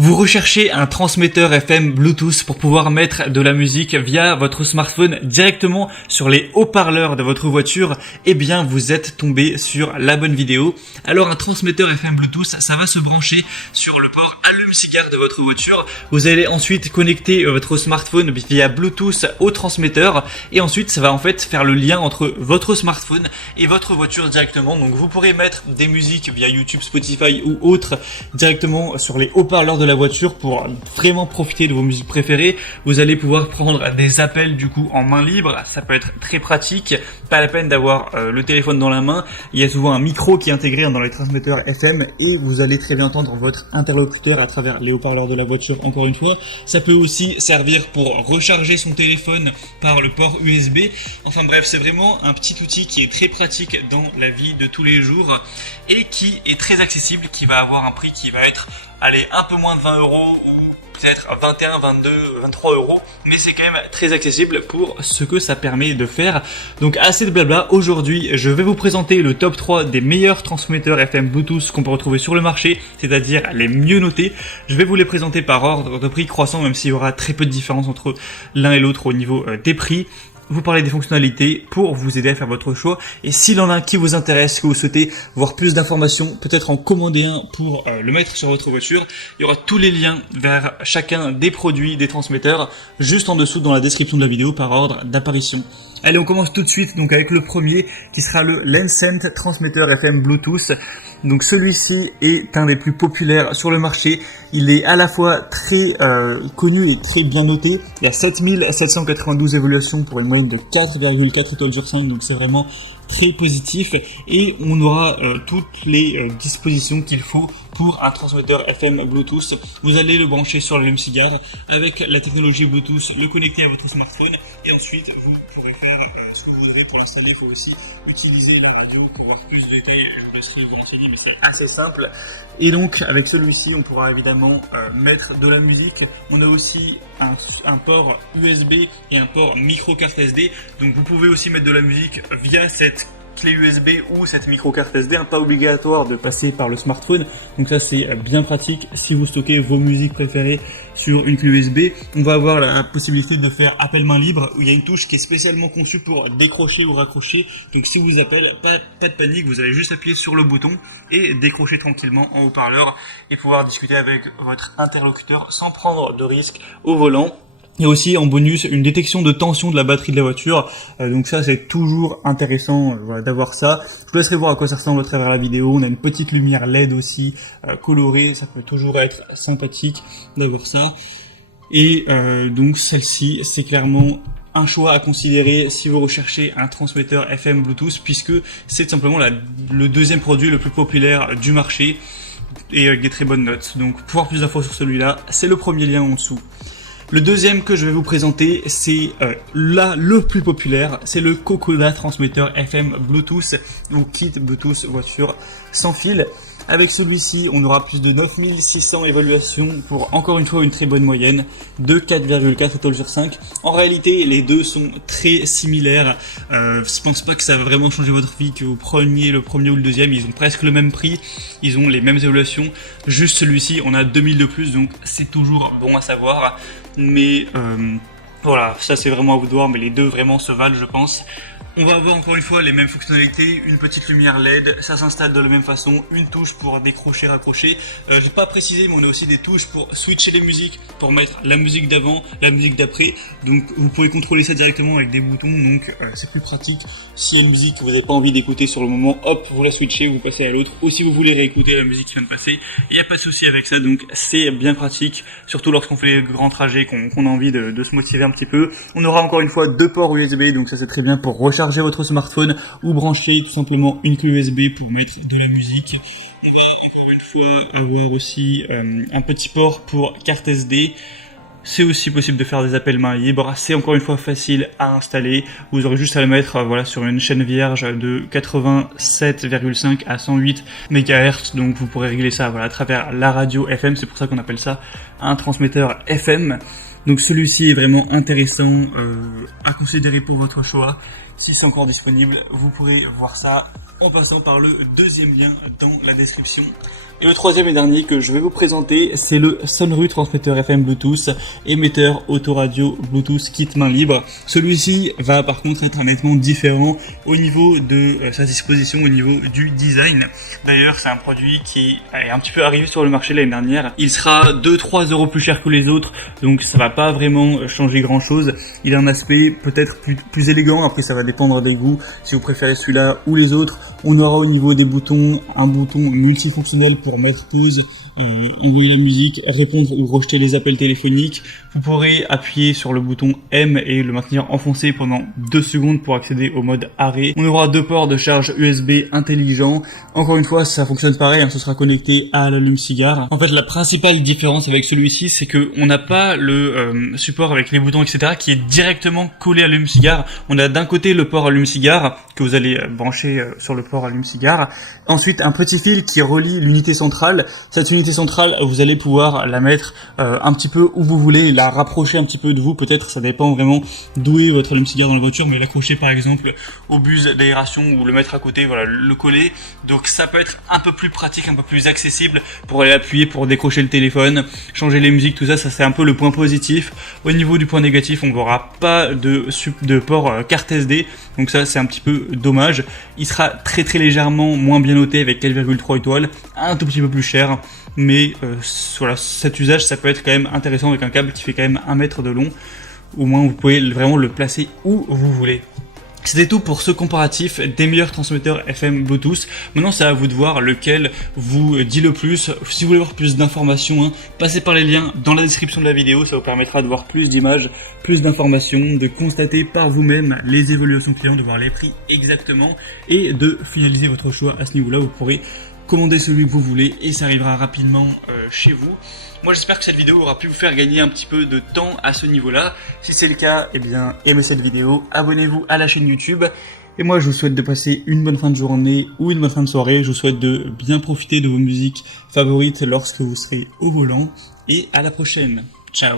Vous recherchez un transmetteur FM Bluetooth pour pouvoir mettre de la musique via votre smartphone directement sur les haut-parleurs de votre voiture? Eh bien, vous êtes tombé sur la bonne vidéo. Alors, un transmetteur FM Bluetooth, ça va se brancher sur le port allume-cigare de votre voiture. Vous allez ensuite connecter votre smartphone via Bluetooth au transmetteur et ensuite, ça va en fait faire le lien entre votre smartphone et votre voiture directement. Donc, vous pourrez mettre des musiques via YouTube, Spotify ou autres directement sur les haut-parleurs de la voiture pour vraiment profiter de vos musiques préférées. Vous allez pouvoir prendre des appels du coup en main libre, ça peut être très pratique, pas la peine d'avoir le téléphone dans la main. Il y a souvent un micro qui est intégré dans les transmetteurs FM et vous allez très bien entendre votre interlocuteur à travers les haut-parleurs de la voiture. Encore une fois, ça peut aussi servir pour recharger son téléphone par le port USB. Enfin bref, c'est vraiment un petit outil qui est très pratique dans la vie de tous les jours et qui est très accessible, qui va avoir un prix qui va être un peu moins de 20 € ou peut-être 21, 22, 23 €, mais c'est quand même très accessible pour ce que ça permet de faire. Donc assez de blabla, aujourd'hui je vais vous présenter le top 3 des meilleurs transmetteurs FM Bluetooth qu'on peut retrouver sur le marché, c'est-à-dire les mieux notés. Je vais vous les présenter par ordre de prix croissant, même s'il y aura très peu de différence entre l'un et l'autre au niveau des prix. Vous parlez des fonctionnalités pour vous aider à faire votre choix. Et s'il en a un qui vous intéresse, que vous souhaitez voir plus d'informations, peut-être en commander un pour le mettre sur votre voiture, il y aura tous les liens vers chacun des produits, des transmetteurs, juste en dessous dans la description de la vidéo par ordre d'apparition. Allez, on commence tout de suite donc avec le premier qui sera le Lencent transmetteur FM Bluetooth. Donc celui-ci est un des plus populaires sur le marché. Il est à la fois très connu et très bien noté. Il y a 7792 évaluations pour une moyenne de 4,4 étoiles sur 5, donc c'est vraiment très positif. Et on aura toutes les dispositions qu'il faut pour un transmetteur FM Bluetooth. Vous allez le brancher sur l'allume-cigare avec la technologie Bluetooth, le connecter à votre smartphone et ensuite vous pourrez faire ce que vous voudrez. Pour l'installer, il faut aussi utiliser la radio. Pour voir plus de détails, je vous laisserai vous renseigner, mais c'est assez simple. Et donc avec celui-ci, on pourra évidemment mettre de la musique. On a aussi un port USB et un port micro carte SD. Donc vous pouvez aussi mettre de la musique via cette clé USB ou cette micro carte SD, pas obligatoire de passer par le smartphone. Donc ça c'est bien pratique si vous stockez vos musiques préférées sur une clé USB. On va avoir la possibilité de faire appel main libre où il y a une touche qui est spécialement conçue pour décrocher ou raccrocher. Donc si vous appelez, pas de panique, vous allez juste appuyer sur le bouton et décrocher tranquillement en haut-parleur et pouvoir discuter avec votre interlocuteur sans prendre de risque au volant. Il y a aussi en bonus une détection de tension de la batterie de la voiture, donc ça c'est toujours intéressant d'avoir ça. Je vous laisserai voir à quoi ça ressemble à travers la vidéo. On a une petite lumière LED aussi colorée, ça peut toujours être sympathique d'avoir ça. Et donc celle-ci c'est clairement un choix à considérer si vous recherchez un transmetteur FM Bluetooth, puisque c'est tout simplement le deuxième produit le plus populaire du marché et avec des très bonnes notes. Donc pour avoir plus d'infos sur celui-là, c'est le premier lien en dessous. Le deuxième que je vais vous présenter, c'est le plus populaire, c'est le Kokoda transmetteur FM Bluetooth ou kit Bluetooth voiture sans fil. Avec celui-ci, on aura plus de 9600 évaluations pour encore une fois une très bonne moyenne de 4,4 étoiles sur 5. En réalité, les deux sont très similaires. Je pense pas que ça va vraiment changer votre vie que vous preniez le premier ou le deuxième. Ils ont presque le même prix, ils ont les mêmes évaluations. Juste celui-ci, on a 2000 de plus, donc c'est toujours bon à savoir. Mais voilà, ça c'est vraiment à vous de voir, mais les deux vraiment se valent, je pense. On va avoir encore une fois les mêmes fonctionnalités, une petite lumière LED, ça s'installe de la même façon, une touche pour décrocher, raccrocher. J'ai pas précisé, mais on a aussi des touches pour switcher les musiques, pour mettre la musique d'avant, la musique d'après. Donc vous pouvez contrôler ça directement avec des boutons, donc c'est plus pratique. S'il y a une musique que vous n'avez pas envie d'écouter sur le moment, hop, vous la switchez, vous passez à l'autre. Ou si vous voulez réécouter la musique qui vient de passer, il n'y a pas de souci avec ça, donc c'est bien pratique, surtout lorsqu'on fait les grands trajets, qu'on a envie de se motiver un petit peu. On aura encore une fois deux ports USB, donc ça c'est très bien pour recharger votre smartphone ou brancher tout simplement une clé USB pour mettre de la musique. On va encore une fois avoir aussi un petit port pour carte SD. C'est aussi possible de faire des appels main libre. C'est encore une fois facile à installer. Vous aurez juste à le mettre sur une chaîne vierge de 87,5 à 108 MHz. Donc vous pourrez régler ça à travers la radio FM. C'est pour ça qu'on appelle ça un transmetteur FM. Donc celui-ci est vraiment intéressant à considérer pour votre choix. Si c'est encore disponible, vous pourrez voir ça en passant par le deuxième lien dans la description. Et le troisième et dernier que je vais vous présenter, c'est le Sonru transmetteur FM Bluetooth, émetteur autoradio Bluetooth kit main libre. Celui-ci va par contre être nettement différent au niveau de sa disposition, au niveau du design. D'ailleurs, c'est un produit qui est un petit peu arrivé sur le marché l'année dernière. Il sera 2-3 euros plus cher que les autres, donc ça va pas vraiment changer grand chose. Il a un aspect peut-être plus élégant, après ça va dépendre des goûts, si vous préférez celui-là ou les autres. On aura au niveau des boutons un bouton multifonctionnel pour mettre pause, envoyer la musique, répondre ou rejeter les appels téléphoniques. Vous pourrez appuyer sur le bouton M et le maintenir enfoncé pendant 2 secondes pour accéder au mode arrêt. On aura 2 ports de charge USB intelligents. Encore une fois, ça fonctionne pareil, ce sera connecté à l'allume-cigare. En fait, la principale différence avec celui-ci, c'est que on n'a pas le support avec les boutons, etc., qui est directement collé à l'allume-cigare. On a d'un côté le port allume-cigare que vous allez brancher sur le port allume-cigare. Ensuite, un petit fil qui relie l'unité centrale. Cette unité centrale, vous allez pouvoir la mettre un petit peu où vous voulez, la rapprocher un petit peu de vous, peut-être, ça dépend vraiment d'où est votre allume-cigare dans la voiture, mais l'accrocher par exemple au buse d'aération ou le mettre à côté, voilà, le coller. Donc ça peut être un peu plus pratique, un peu plus accessible pour aller appuyer, pour décrocher le téléphone, changer les musiques, tout ça, ça c'est un peu le point positif. Au niveau du point négatif, on n'aura pas de port carte SD, donc ça c'est un petit peu dommage. Il sera très légèrement moins bien noté avec 4,3 étoiles, un tout petit peu plus cher, mais voilà, cet usage ça peut être quand même intéressant avec un câble qui fait quand même 1 mètre de long. Au moins vous pouvez vraiment le placer où vous voulez. C'était tout pour ce comparatif des meilleurs transmetteurs FM Bluetooth. Maintenant, c'est à vous de voir lequel vous dit le plus. Si vous voulez voir plus d'informations, passez par les liens dans la description de la vidéo. Ça vous permettra de voir plus d'images, plus d'informations, de constater par vous-même les évolutions clients, de voir les prix exactement et de finaliser votre choix à ce niveau-là. Vous pourrez commander celui que vous voulez et ça arrivera rapidement chez vous. Moi j'espère que cette vidéo aura pu vous faire gagner un petit peu de temps à ce niveau-là. Si c'est le cas, eh bien aimez cette vidéo, abonnez-vous à la chaîne YouTube. Et moi je vous souhaite de passer une bonne fin de journée ou une bonne fin de soirée. Je vous souhaite de bien profiter de vos musiques favorites lorsque vous serez au volant. Et à la prochaine. Ciao.